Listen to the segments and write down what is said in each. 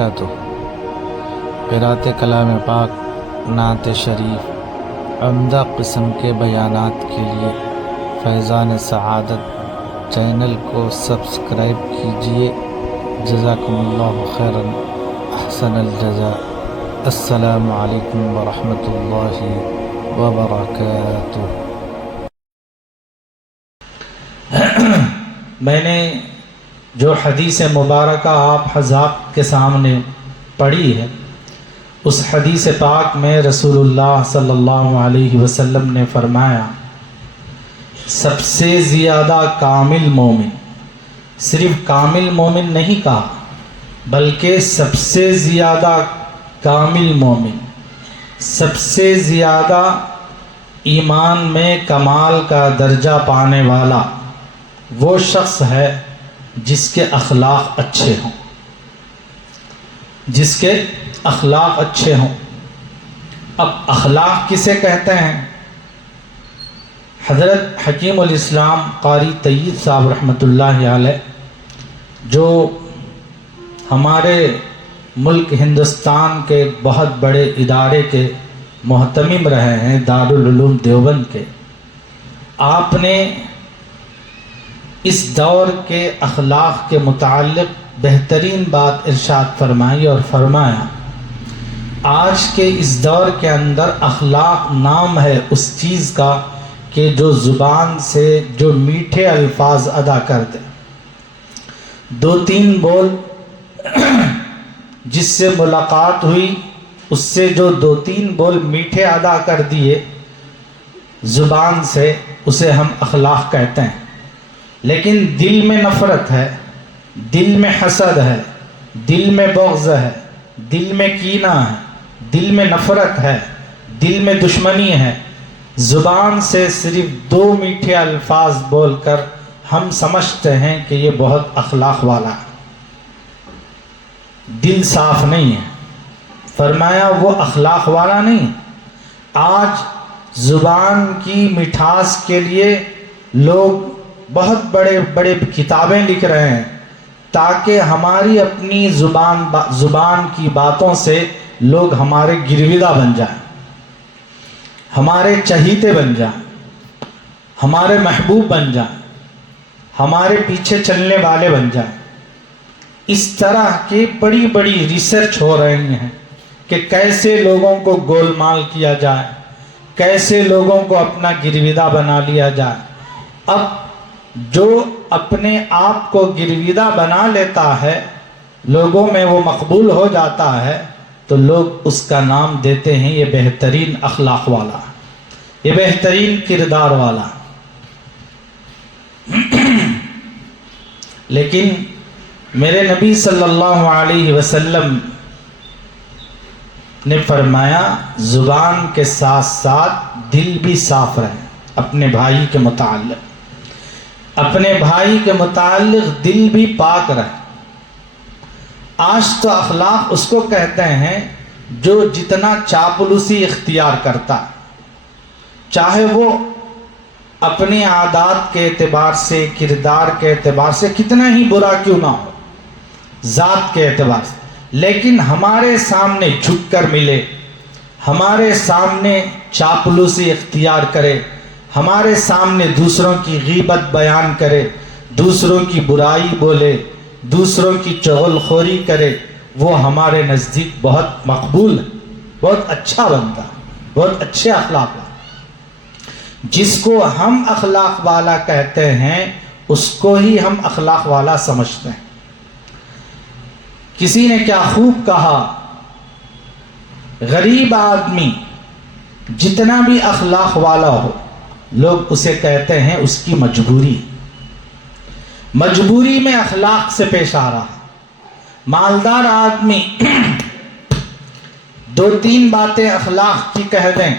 وبرکاتہ۔ قرأت کلام پاک، نعت شریف، عمدہ قسم کے بیانات کے لیے فیضان سعادت چینل کو سبسکرائب کیجیے۔ جزاکم اللہ خیرا، احسن الجزاء۔ السلام علیکم ورحمۃ اللہ وبرکاتہ۔ میں نے جو حدیث مبارکہ آپ حضرات کے سامنے پڑھی ہے، اس حدیث پاک میں رسول اللہ صلی اللہ علیہ وسلم نے فرمایا، سب سے زیادہ کامل مومن، صرف کامل مومن نہیں کہا بلکہ سب سے زیادہ کامل مومن، سب سے زیادہ ایمان میں کمال کا درجہ پانے والا وہ شخص ہے جس کے اخلاق اچھے ہوں، جس کے اخلاق اچھے ہوں۔ اب اخلاق کسے کہتے ہیں؟ حضرت حکیم الاسلام قاری طیب صاحب رحمۃ اللہ علیہ، جو ہمارے ملک ہندوستان کے بہت بڑے ادارے کے محتمم رہے ہیں، دارالعلوم دیوبند کے، آپ نے اس دور کے اخلاق کے متعلق بہترین بات ارشاد فرمائی اور فرمایا، آج کے اس دور کے اندر اخلاق نام ہے اس چیز کا کہ جو زبان سے جو میٹھے الفاظ ادا کر دے، دو تین بول جس سے ملاقات ہوئی اس سے جو دو تین بول میٹھے ادا کر دیے زبان سے، اسے ہم اخلاق کہتے ہیں۔ لیکن دل میں نفرت ہے، دل میں حسد ہے، دل میں بغض ہے، دل میں کینہ ہے، دل میں نفرت ہے، دل میں دشمنی ہے، زبان سے صرف دو میٹھے الفاظ بول کر ہم سمجھتے ہیں کہ یہ بہت اخلاق والا ہے، دل صاف نہیں ہے۔ فرمایا وہ اخلاق والا نہیں۔ آج زبان کی مٹھاس کے لیے لوگ بہت بڑے بڑے کتابیں لکھ رہے ہیں تاکہ ہماری اپنی زبان کی باتوں سے لوگ ہمارے گرویدہ بن جائیں، ہمارے چہیتے بن جائیں، ہمارے محبوب بن جائیں، ہمارے پیچھے چلنے والے بن جائیں۔ اس طرح کی بڑی بڑی ریسرچ ہو رہی ہیں کہ کیسے لوگوں کو گول مال کیا جائے، کیسے لوگوں کو اپنا گرویدہ بنا لیا جائے۔ اب جو اپنے آپ کو گرویدہ بنا لیتا ہے، لوگوں میں وہ مقبول ہو جاتا ہے، تو لوگ اس کا نام دیتے ہیں یہ بہترین اخلاق والا، یہ بہترین کردار والا۔ لیکن میرے نبی صلی اللہ علیہ وسلم نے فرمایا، زبان کے ساتھ ساتھ دل بھی صاف رہے اپنے بھائی کے متعلق، اپنے بھائی کے متعلق دل بھی پاک رہے۔ آج تو اخلاق اس کو کہتے ہیں جو جتنا چاپلوسی اختیار کرتا، چاہے وہ اپنی عادات کے اعتبار سے، کردار کے اعتبار سے کتنا ہی برا کیوں نہ ہو، ذات کے اعتبار سے، لیکن ہمارے سامنے جھک کر ملے، ہمارے سامنے چاپلوسی اختیار کرے، ہمارے سامنے دوسروں کی غیبت بیان کرے، دوسروں کی برائی بولے، دوسروں کی چغل خوری کرے، وہ ہمارے نزدیک بہت مقبول ہے، بہت اچھا بنتا، بہت اچھے اخلاق والا۔ جس کو ہم اخلاق والا کہتے ہیں اس کو ہی ہم اخلاق والا سمجھتے ہیں۔ کسی نے کیا خوب کہا، غریب آدمی جتنا بھی اخلاق والا ہو، لوگ اسے کہتے ہیں اس کی مجبوری میں اخلاق سے پیش آ رہا۔ مالدار آدمی دو تین باتیں اخلاق کی کہہ دیں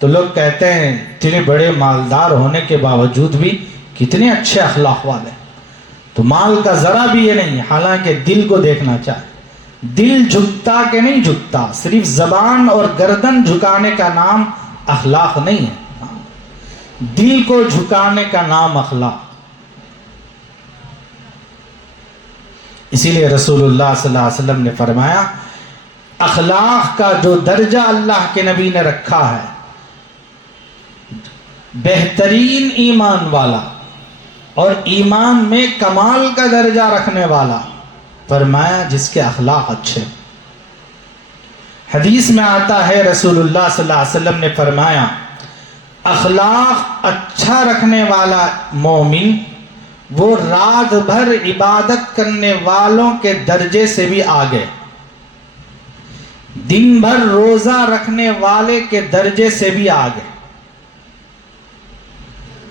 تو لوگ کہتے ہیں اتنے بڑے مالدار ہونے کے باوجود بھی کتنے اچھے اخلاق والے۔ تو مال کا ذرا بھی یہ نہیں، حالانکہ دل کو دیکھنا چاہے، دل جھکتا کہ نہیں جھکتا۔ صرف زبان اور گردن جھکانے کا نام اخلاق نہیں ہے، دل کو جھکانے کا نام اخلاق۔ اسی لیے رسول اللہ صلی اللہ علیہ وسلم نے فرمایا اخلاق کا جو درجہ اللہ کے نبی نے رکھا ہے، بہترین ایمان والا اور ایمان میں کمال کا درجہ رکھنے والا، فرمایا جس کے اخلاق اچھے۔ حدیث میں آتا ہے رسول اللہ صلی اللہ علیہ وسلم نے فرمایا اخلاق اچھا رکھنے والا مومن وہ رات بھر عبادت کرنے والوں کے درجے سے بھی آگے، دن بھر روزہ رکھنے والے کے درجے سے بھی آگے۔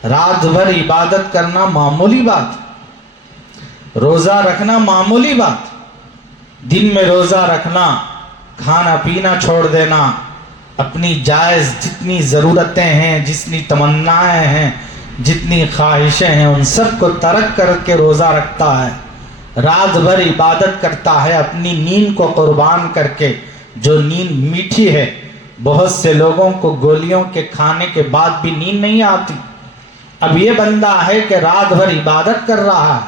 رات بھر عبادت کرنا معمولی بات، روزہ رکھنا معمولی بات، دن میں روزہ رکھنا، کھانا پینا چھوڑ دینا، اپنی جائز جتنی ضرورتیں ہیں، جتنی تمنائیں ہیں، جتنی خواہشیں ہیں، ان سب کو ترک کر کے روزہ رکھتا ہے، رات بھر عبادت کرتا ہے اپنی نیند کو قربان کر کے، جو نیند میٹھی ہے۔ بہت سے لوگوں کو گولیوں کے کھانے کے بعد بھی نیند نہیں آتی، اب یہ بندہ ہے کہ رات بھر عبادت کر رہا ہے،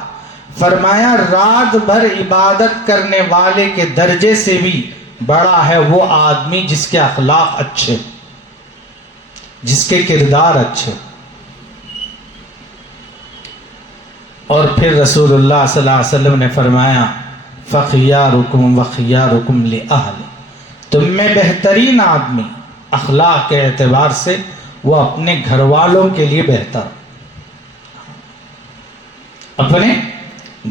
فرمایا رات بھر عبادت کرنے والے کے درجے سے بھی بڑا ہے وہ آدمی جس کے اخلاق اچھے، جس کے کردار اچھے۔ اور پھر رسول اللہ صلی اللہ علیہ وسلم نے فرمایا فَخِيَارُكُمْ وَخِيَارُكُمْ لِأَهْلِ، تم میں بہترین آدمی اخلاق کے اعتبار سے وہ اپنے گھر والوں کے لیے بہتر، اپنے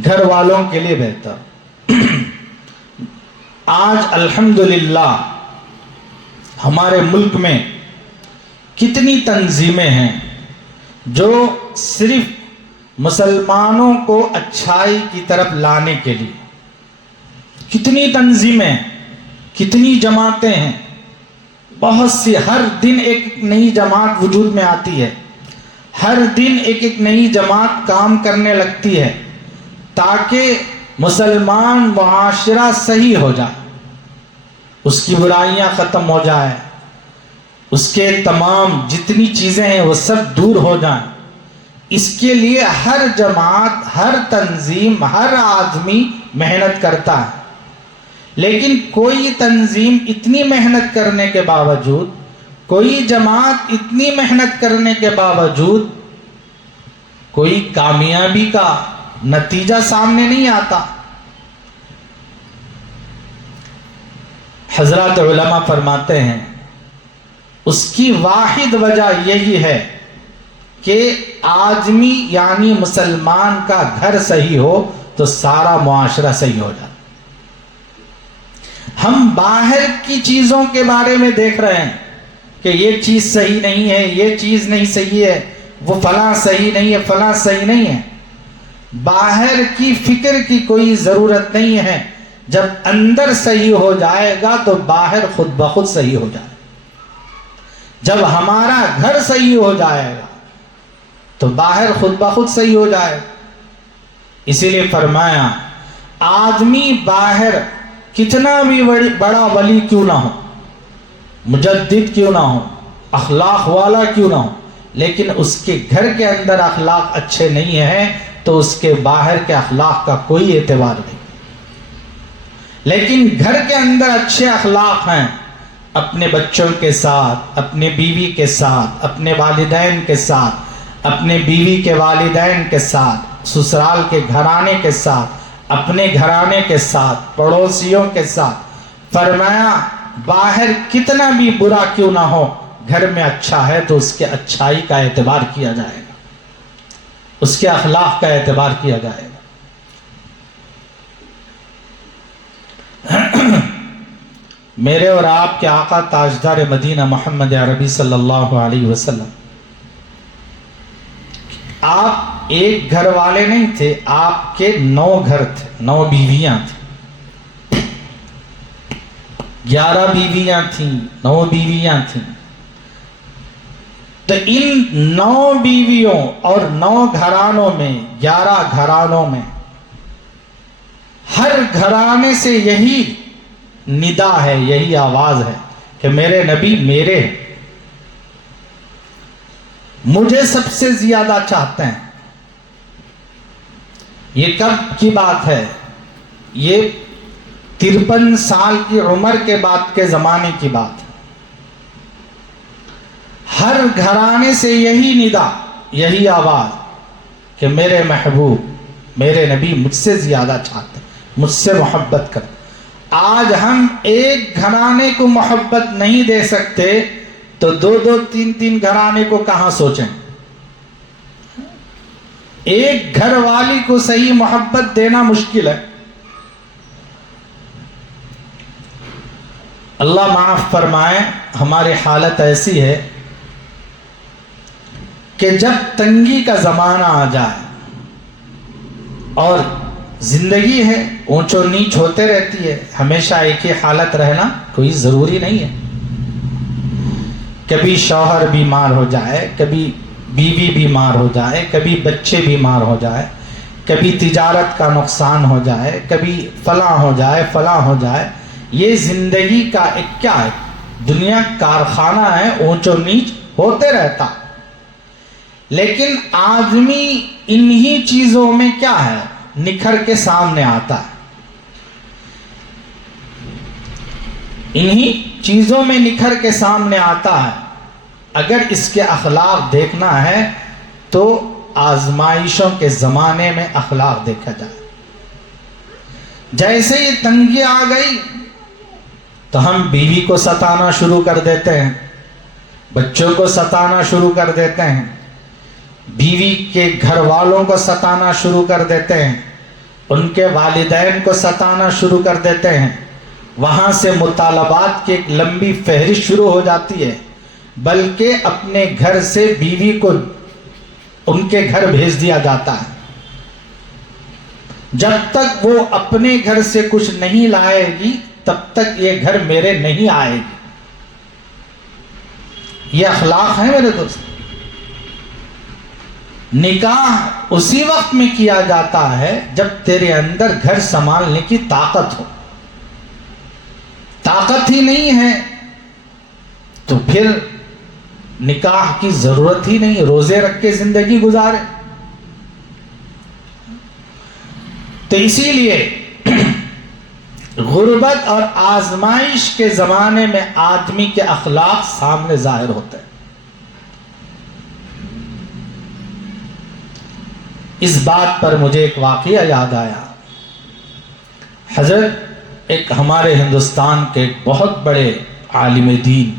گھر والوں کے لیے بہتر۔ آج الحمدللہ ہمارے ملک میں کتنی تنظیمیں ہیں جو صرف مسلمانوں کو اچھائی کی طرف لانے کے لیے، کتنی تنظیمیں، کتنی جماعتیں ہیں، بہت سی، ہر دن ایک نئی جماعت وجود میں آتی ہے، ہر دن ایک نئی جماعت کام کرنے لگتی ہے تاکہ مسلمان معاشرہ صحیح ہو جائے، اس کی برائیاں ختم ہو جائے، اس کے تمام جتنی چیزیں ہیں وہ سب دور ہو جائیں۔ اس کے لیے ہر جماعت، ہر تنظیم، ہر آدمی محنت کرتا ہے، لیکن کوئی تنظیم اتنی محنت کرنے کے باوجود، کوئی جماعت اتنی محنت کرنے کے باوجود کوئی کامیابی کا نتیجہ سامنے نہیں آتا۔ حضرات علماء فرماتے ہیں اس کی واحد وجہ یہی ہے کہ آدمی یعنی مسلمان کا گھر صحیح ہو تو سارا معاشرہ صحیح ہو جاتا۔ ہم باہر کی چیزوں کے بارے میں دیکھ رہے ہیں کہ یہ چیز صحیح نہیں ہے، یہ چیز نہیں صحیح ہے، وہ فلاں صحیح نہیں ہے، فلاں صحیح نہیں ہے۔ باہر کی فکر کی کوئی ضرورت نہیں ہے، جب اندر صحیح ہو جائے گا تو باہر خود بخود صحیح ہو جائے گا۔ جب ہمارا گھر صحیح ہو جائے گا تو باہر خود بخود صحیح ہو جائے گا۔ اسی لیے فرمایا آدمی باہر کتنا بھی بڑا ولی کیوں نہ ہو، مجدد کیوں نہ ہو، اخلاق والا کیوں نہ ہو، لیکن اس کے گھر کے اندر اخلاق اچھے نہیں ہیں تو اس کے باہر کے اخلاق کا کوئی اعتبار نہیں۔ لیکن گھر کے اندر اچھے اخلاق ہیں، اپنے بچوں کے ساتھ، اپنے بیوی کے ساتھ، اپنے والدین کے ساتھ، اپنے بیوی کے والدین کے ساتھ، سسرال کے گھرانے کے ساتھ، اپنے گھرانے کے ساتھ، پڑوسیوں کے ساتھ۔ فرمایا باہر کتنا بھی برا کیوں نہ ہو، گھر میں اچھا ہے تو اس کے اچھائی کا اعتبار کیا جائے گا، اس کے اخلاق کا اعتبار کیا جائے گا۔ میرے اور آپ کے آقا تاجدار مدینہ محمد عربی صلی اللہ علیہ وسلم، آپ ایک گھر والے نہیں تھے، آپ کے 9 گھر تھے، 9 بیویاں تھیں، 11 بیویاں تھیں، 9 بیویاں تھیں۔ تو ان 9 بیویوں اور 9 گھرانوں میں، 11 گھرانوں میں، ہر گھرانے سے یہی ندا ہے، یہی آواز ہے کہ میرے نبی میرے، مجھے سب سے زیادہ چاہتے ہیں۔ یہ کب کی بات ہے؟ یہ 53 سال کی عمر کے بعد کے زمانے کی بات ہے. ہر گھرانے سے یہی ندا، یہی آواز کہ میرے محبوب، میرے نبی مجھ سے زیادہ چاہتے، مجھ سے محبت کرتے. آج ہم ایک گھرانے کو محبت نہیں دے سکتے تو 2 3 گھرانے کو کہاں سوچیں. ایک گھر والی کو صحیح محبت دینا مشکل ہے. اللہ معاف فرمائے، ہماری حالت ایسی ہے کہ جب تنگی کا زمانہ آ جائے اور زندگی ہے اونچ و نیچ ہوتے رہتی ہے، ہمیشہ ایک ہی حالت رہنا کوئی ضروری نہیں ہے. کبھی شوہر بیمار ہو جائے، کبھی بیوی بیمار ہو جائے، کبھی بچے بیمار ہو جائے، کبھی تجارت کا نقصان ہو جائے، کبھی فلاں ہو جائے فلاں ہو جائے. یہ زندگی کا ایک کیا ہے، دنیا کارخانہ ہے، اونچ و نیچ ہوتے رہتا. لیکن آدمی انہی چیزوں میں کیا ہے، نکھر کے سامنے آتا ہے. انہی چیزوں میں نکھر کے سامنے آتا ہے. اگر اس کے اخلاق دیکھنا ہے تو آزمائشوں کے زمانے میں اخلاق دیکھا جائے. جیسے یہ تنگی آ گئی تو ہم بیوی کو ستانا شروع کر دیتے ہیں، بچوں کو ستانا شروع کر دیتے ہیں، بیوی کے گھر والوں کو ستانا شروع کر دیتے ہیں، ان کے والدین کو ستانا شروع کر دیتے ہیں. وہاں سے مطالبات کی ایک لمبی فہرست شروع ہو جاتی ہے، بلکہ اپنے گھر سے بیوی کو ان کے گھر بھیج دیا جاتا ہے. جب تک وہ اپنے گھر سے کچھ نہیں لائے گی تب تک یہ گھر میرے نہیں آئے گی. یہ اخلاق ہے میرے دوست. نکاح اسی وقت میں کیا جاتا ہے جب تیرے اندر گھر سنبھالنے کی طاقت ہو. طاقت ہی نہیں ہے تو پھر نکاح کی ضرورت ہی نہیں، روزے رکھ کے زندگی گزارے. تو اسی لیے غربت اور آزمائش کے زمانے میں آدمی کے اخلاق سامنے ظاہر ہوتے ہیں. اس بات پر مجھے ایک واقعہ یاد آیا. حضرت ایک ہمارے ہندوستان کے ایک بہت بڑے عالم دین،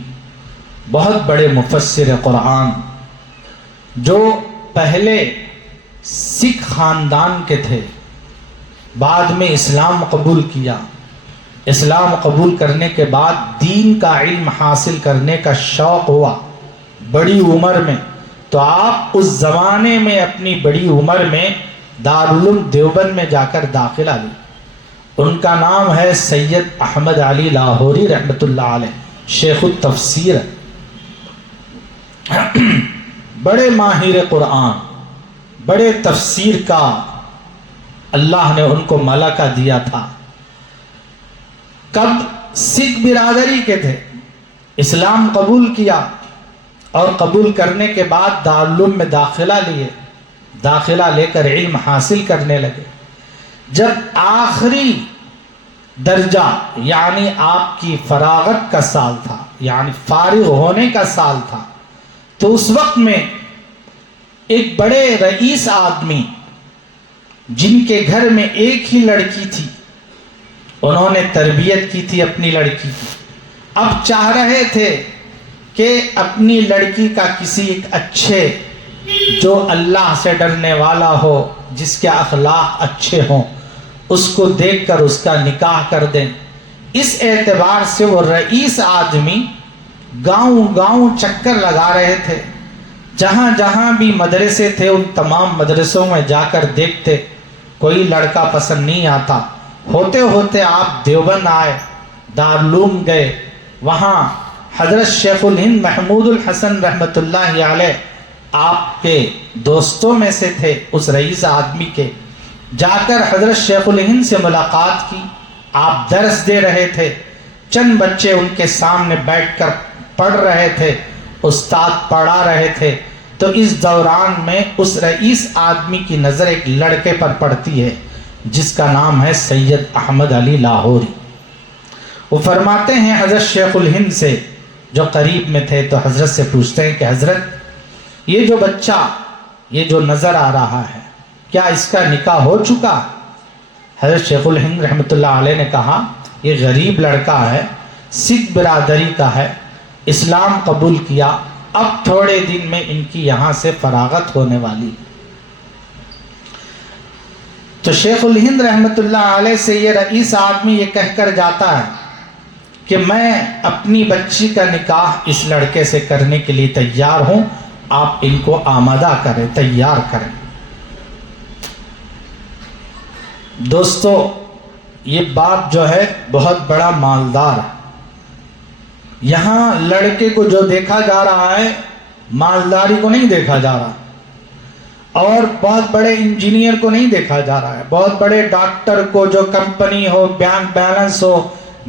بہت بڑے مفسر قرآن، جو پہلے سکھ خاندان کے تھے، بعد میں اسلام قبول کیا. اسلام قبول کرنے کے بعد دین کا علم حاصل کرنے کا شوق ہوا بڑی عمر میں. تو آپ اس زمانے میں اپنی بڑی عمر میں دارالعلوم دیوبند میں جا کر داخلہ لی. ان کا نام ہے سید احمد علی لاہوری رحمۃ اللہ علیہ، شیخ التفسیر. بڑے ماہر قرآن، بڑے تفسیر کا اللہ نے ان کو ملکہ دیا تھا. کب سکھ برادری کے تھے، اسلام قبول کیا اور قبول کرنے کے بعد دارالعلوم میں داخلہ لیے. داخلہ لے کر علم حاصل کرنے لگے. جب آخری درجہ یعنی آپ کی فراغت کا سال تھا، یعنی فارغ ہونے کا سال تھا، تو اس وقت میں ایک بڑے رئیس آدمی جن کے گھر میں ایک ہی لڑکی تھی، انہوں نے تربیت کی تھی اپنی لڑکی کی. اب چاہ رہے تھے کہ اپنی لڑکی کا کسی ایک اچھے، جو اللہ سے ڈرنے والا ہو، جس کے اخلاق اچھے ہوں، اس کو دیکھ کر اس کا نکاح کر دیں. اس اعتبار سے وہ رئیس آدمی گاؤں گاؤں چکر لگا رہے تھے. جہاں جہاں بھی مدرسے تھے ان تمام مدرسوں میں جا کر دیکھتے، کوئی لڑکا پسند نہیں آتا. ہوتے ہوتے آپ دیوبند آئے، دارالعلوم گئے. وہاں حضرت شیخ الہند محمود الحسن رحمۃ اللہ علیہ آپ کے دوستوں میں سے تھے، اس رئیس آدمی کے. جا کر حضرت شیخ الہند سے ملاقات کی. آپ درس دے رہے تھے، چند بچے ان کے سامنے بیٹھ کر پڑھ رہے تھے، استاد پڑھا رہے تھے. تو اس دوران میں اس رئیس آدمی کی نظر ایک لڑکے پر پڑتی ہے جس کا نام ہے سید احمد علی لاہوری۔ وہ فرماتے ہیں حضرت شیخ الہند سے جو قریب میں تھے، تو حضرت سے پوچھتے ہیں کہ حضرت یہ جو بچہ یہ جو نظر آ رہا ہے کیا اس کا نکاح ہو چکا؟ حضرت شیخ الہند رحمۃ اللہ علیہ نے کہا یہ غریب لڑکا ہے، سکھ برادری کا ہے، اسلام قبول کیا، اب تھوڑے دن میں ان کی یہاں سے فراغت ہونے والی۔ تو شیخ الہند رحمۃ اللہ علیہ سے یہ رئیس آدمی یہ کہہ کر جاتا ہے کہ میں اپنی بچی کا نکاح اس لڑکے سے کرنے کے لیے تیار ہوں، آپ ان کو آمادہ کریں، تیار کریں۔ دوستو یہ باپ جو ہے بہت بڑا مالدار ہے۔ یہاں لڑکے کو جو دیکھا جا رہا ہے مالداری کو نہیں دیکھا جا رہا، اور بہت بڑے انجینئر کو نہیں دیکھا جا رہا ہے، بہت بڑے ڈاکٹر کو جو کمپنی ہو، بینک بیلنس ہو،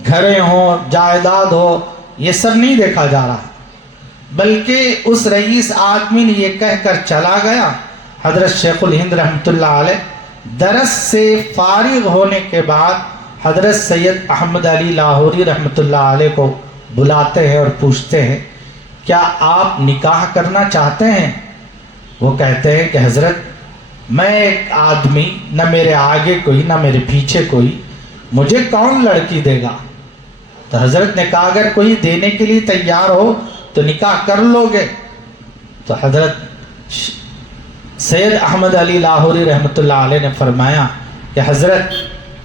گھریں ہوں، جائیداد ہو، یہ سب نہیں دیکھا جا رہا، بلکہ اس رئیس آدمی نے یہ کہہ کر چلا گیا۔ حضرت شیخ الہند رحمۃ اللہ علیہ درس سے فارغ ہونے کے بعد حضرت سید احمد علی لاہوری رحمۃ اللہ علیہ کو بلاتے ہیں اور پوچھتے ہیں کیا آپ نکاح کرنا چاہتے ہیں؟ وہ کہتے ہیں کہ حضرت میں ایک آدمی، نہ میرے آگے کوئی نہ میرے پیچھے کوئی، مجھے کون لڑکی دے گا؟ تو حضرت نے کہا اگر کوئی دینے کے لیے تیار ہو تو نکاح کر لو گے؟ تو حضرت سید احمد علی لاہوری رحمۃ اللہ علیہ نے فرمایا کہ حضرت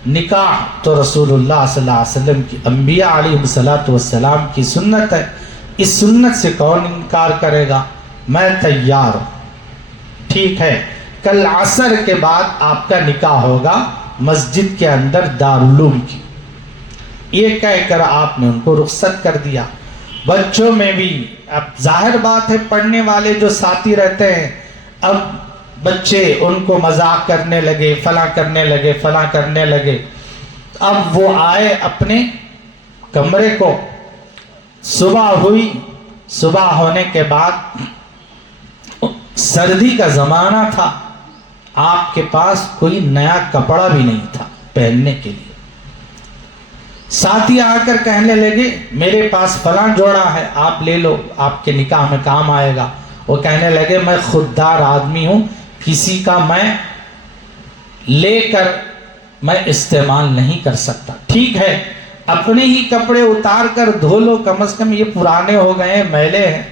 نکاح تو رسول اللہ صلی اللہ علیہ وسلم کی، انبیاء علیہ السلام کی سنت ہے، اس سنت سے کون انکار کرے گا؟ میں تیار ہوں۔ ٹھیک ہے، کل عصر کے بعد آپ کا نکاح ہوگا مسجد کے اندر دارالعلوم کی۔ یہ کہہ کر آپ نے ان کو رخصت کر دیا۔ بچوں میں بھی اب ظاہر بات ہے پڑھنے والے جو ساتھی رہتے ہیں، اب بچے ان کو مذاق کرنے لگے، فلاں کرنے لگے، فلاں کرنے لگے۔ اب وہ آئے اپنے کمرے کو، صبح ہوئی، صبح ہونے کے بعد سردی کا زمانہ تھا، آپ کے پاس کوئی نیا کپڑا بھی نہیں تھا پہننے کے لیے۔ ساتھی آ کر کہنے لگے میرے پاس فلاں جوڑا ہے، آپ لے لو، آپ کے نکاح میں کام آئے گا۔ وہ کہنے لگے میں خوددار آدمی ہوں، کسی کا میں لے کر میں استعمال نہیں کر سکتا۔ ٹھیک ہے، اپنے ہی کپڑے اتار کر دھو لو، کم از کم یہ پرانے ہو گئے ہیں، میلے ہیں،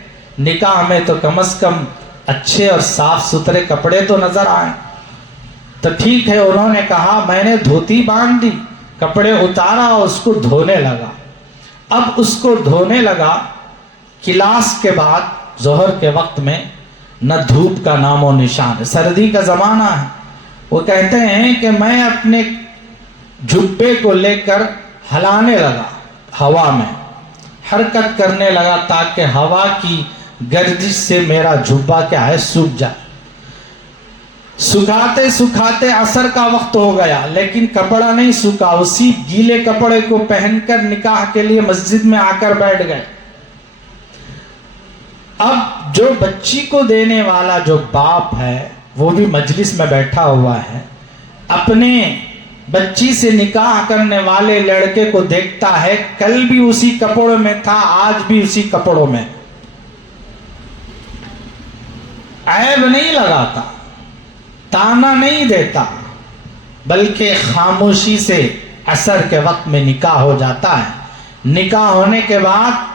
نکاح میں تو کم از کم اچھے اور صاف ستھرے کپڑے تو نظر آئیں۔ تو ٹھیک ہے، انہوں نے کہا میں نے دھوتی باندھ دی، کپڑے اتارا اور اس کو دھونے لگا۔ اب اس کو دھونے لگا، کلاس کے بعد ظہر کے وقت میں نہ دھوپ کا نام و نشان ہے، سردی کا زمانہ ہے۔ وہ کہتے ہیں کہ میں اپنے جھبے کو لے کر ہلانے لگا، ہوا میں حرکت کرنے لگا تاکہ ہوا کی گردش سے میرا جھبا کیا ہے سوکھ جائے۔ سکھاتے سکھاتے عصر کا وقت ہو گیا لیکن کپڑا نہیں سوکھا، اسی گیلے کپڑے کو پہن کر نکاح کے لیے مسجد میں آ کر بیٹھ گئے۔ اب جو بچی کو دینے والا جو باپ ہے وہ بھی مجلس میں بیٹھا ہوا ہے، اپنے بچی سے نکاح کرنے والے لڑکے کو دیکھتا ہے، کل بھی اسی کپڑوں میں تھا، آج بھی اسی کپڑوں میں۔ عیب نہیں لگاتا، تانا نہیں دیتا، بلکہ خاموشی سے عصر کے وقت میں نکاح ہو جاتا ہے۔ نکاح ہونے کے بعد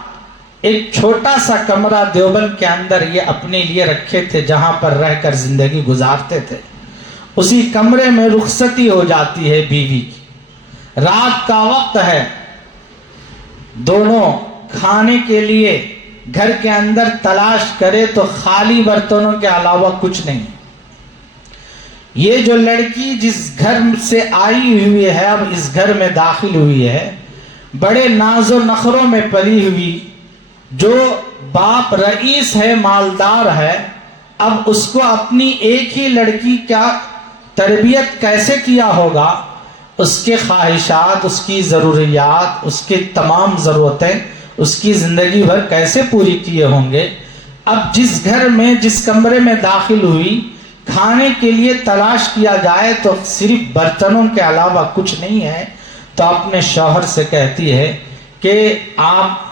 ایک چھوٹا سا کمرہ دیوبند کے اندر یہ اپنے لیے رکھے تھے جہاں پر رہ کر زندگی گزارتے تھے، اسی کمرے میں رخصتی ہو جاتی ہے بیوی کی۔ رات کا وقت ہے، دونوں کھانے کے لیے گھر کے اندر تلاش کرے تو خالی برتنوں کے علاوہ کچھ نہیں۔ یہ جو لڑکی جس گھر سے آئی ہوئی ہے، اب اس گھر میں داخل ہوئی ہے، بڑے ناز و نخروں میں پلی ہوئی، جو باپ رئیس ہے، مالدار ہے، اب اس کو اپنی ایک ہی لڑکی کا تربیت کیسے کیا ہوگا، اس کے خواہشات، اس کی ضروریات، اس کے تمام ضرورتیں اس کی زندگی بھر کیسے پوری کیے ہوں گے۔ اب جس گھر میں جس کمرے میں داخل ہوئی، کھانے کے لیے تلاش کیا جائے تو صرف برتنوں کے علاوہ کچھ نہیں ہے، تو اپنے شوہر سے کہتی ہے کہ آپ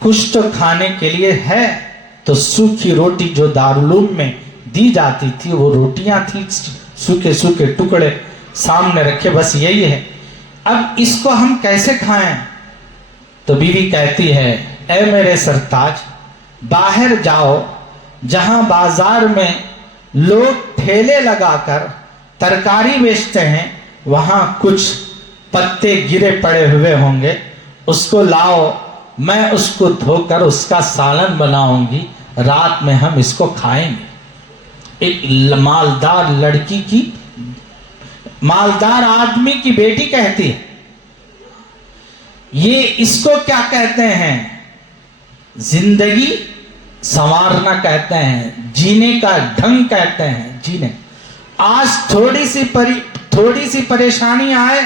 کچھ تو کھانے کے لیے ہے، تو سوکھی روٹی جو دارالعلوم میں دی جاتی تھی وہ روٹیاں تھیں، سوکھے سوکھے ٹکڑے سامنے رکھے، بس یہی ہے، اب اس کو ہم کیسے کھائیں؟ تو بیوی کہتی ہے اے میرے سرتاج، باہر جاؤ، جہاں بازار میں لوگ ٹھیلے لگا کر ترکاری بیچتے ہیں وہاں کچھ پتے گرے پڑے ہوئے ہوں گے، اس کو لاؤ، میں اس کو دھو کر اس کا سالن بناؤں گی، رات میں ہم اس کو کھائیں گے۔ ایک مالدار لڑکی کی، مالدار آدمی کی بیٹی کہتی ہے، یہ اس کو کیا کہتے ہیں؟ زندگی سنوارنا کہتے ہیں، جینے کا ڈھنگ کہتے ہیں، جینے۔ آج تھوڑی سی پریشانی آئے،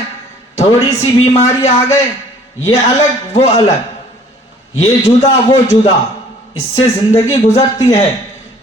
تھوڑی سی بیماری آ گئے، یہ الگ وہ الگ، یہ جدا وہ جدا، اس سے زندگی گزرتی ہے۔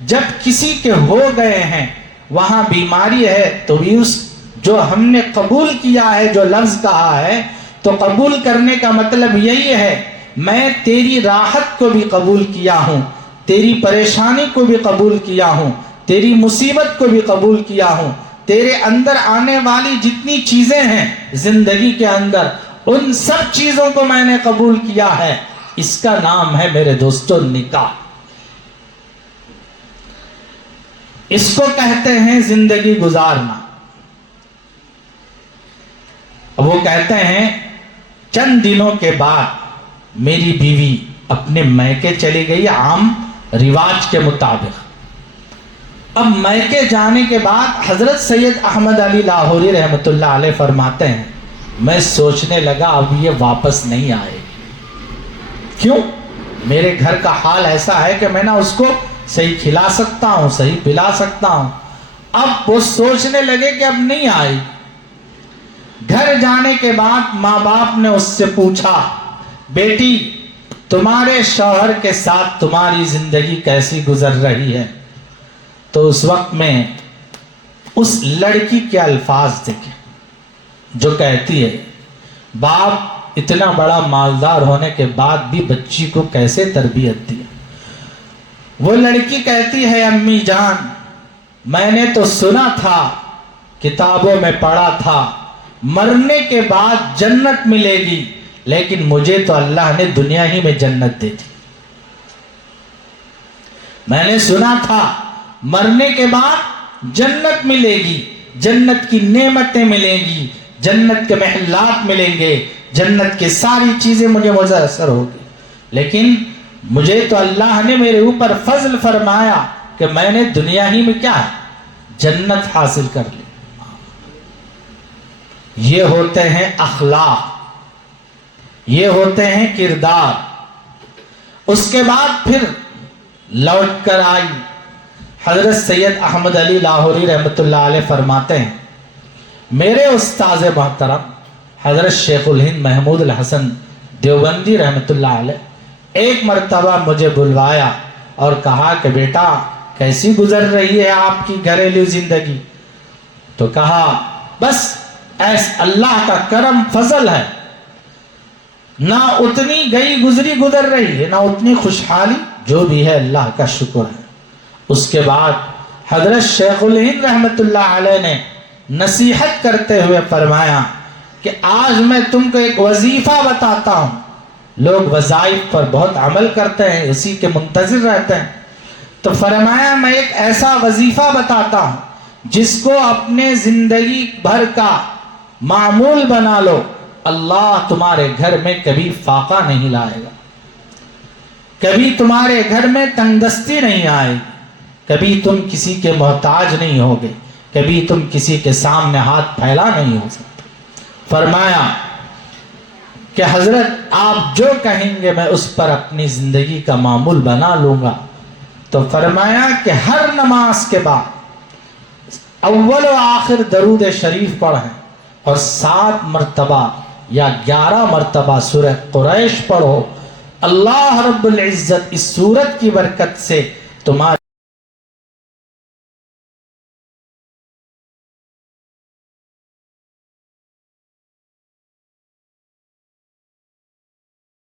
جب کسی کے ہو گئے ہیں وہاں بیماری ہے تو بھی اس جو ہم نے قبول کیا ہے، جو لفظ کہا ہے، تو قبول کرنے کا مطلب یہی ہے میں تیری راحت کو بھی قبول کیا ہوں، تیری پریشانی کو بھی قبول کیا ہوں، تیری مصیبت کو بھی قبول کیا ہوں، تیرے اندر آنے والی جتنی چیزیں ہیں زندگی کے اندر ان سب چیزوں کو میں نے قبول کیا ہے۔ اس کا نام ہے میرے دوستو نکاح، اس کو کہتے ہیں زندگی گزارنا۔ وہ کہتے ہیں چند دنوں کے بعد میری بیوی اپنے میکے چلی گئی عام رواج کے مطابق۔ اب میکے جانے کے بعد حضرت سید احمد علی لاہوری رحمۃ اللہ علیہ فرماتے ہیں میں سوچنے لگا اب یہ واپس نہیں آئے، کیوں؟ میرے گھر کا حال ایسا ہے کہ میں نہ اس کو صحیح کھلا سکتا ہوں، صحیح پلا سکتا ہوں۔ اب وہ سوچنے لگے کہ اب نہیں آئی۔ گھر جانے کے بعد ماں باپ نے اس سے پوچھا بیٹی تمہارے شوہر کے ساتھ تمہاری زندگی کیسی گزر رہی ہے؟ تو اس وقت میں اس لڑکی کے الفاظ دیکھیں جو کہتی ہے باپ اتنا بڑا مالدار ہونے کے بعد بھی بچی کو کیسے تربیت دی؟ وہ لڑکی کہتی ہے امی جان میں نے تو سنا تھا، کتابوں میں پڑھا تھا مرنے کے بعد جنت ملے گی، لیکن مجھے تو اللہ نے دنیا ہی میں جنت دے دی۔ میں نے سنا تھا مرنے کے بعد جنت ملے گی، جنت کی نعمتیں ملیں گی، جنت کے محلات ملیں گے، جنت کی ساری چیزیں مجھے میسر ہوگی، لیکن مجھے تو اللہ نے میرے اوپر فضل فرمایا کہ میں نے دنیا ہی میں کیا ہے جنت حاصل کر لی۔ یہ ہوتے ہیں اخلاق، یہ ہوتے ہیں کردار۔ اس کے بعد پھر لوٹ کر آئی۔ حضرت سید احمد علی لاہوری رحمۃ اللہ علیہ فرماتے ہیں میرے استاذ محترم حضرت شیخ الہند محمود الحسن دیوبندی رحمۃ اللہ علیہ ایک مرتبہ مجھے بلوایا اور کہا کہ بیٹا کیسی گزر رہی ہے آپ کی گھریلو زندگی؟ تو کہا بس اللہ کا کرم فضل ہے، نہ اتنی گئی گزری گزر رہی ہے، نہ اتنی خوشحالی، جو بھی ہے اللہ کا شکر ہے۔ اس کے بعد حضرت شیخ الہند رحمۃ اللہ علیہ نے نصیحت کرتے ہوئے فرمایا کہ آج میں تم کو ایک وظیفہ بتاتا ہوں۔ لوگ وظائف پر بہت عمل کرتے ہیں، اسی کے منتظر رہتے ہیں، تو فرمایا میں ایک ایسا وظیفہ بتاتا ہوں جس کو اپنے زندگی بھر کا معمول بنا لو، اللہ تمہارے گھر میں کبھی فاقہ نہیں لائے گا، کبھی تمہارے گھر میں تنگدستی نہیں آئے گی، کبھی تم کسی کے محتاج نہیں ہوگے، کبھی تم کسی کے سامنے ہاتھ پھیلا نہیں ہو سکتے۔ فرمایا کہ حضرت آپ جو کہیں گے میں اس پر اپنی زندگی کا معمول بنا لوں گا۔ تو فرمایا کہ ہر نماز کے بعد اول و آخر درود شریف پڑھیں اور 7 مرتبہ یا 11 مرتبہ سورہ قریش پڑھو، اللہ رب العزت اس سورت کی برکت سے تمہارے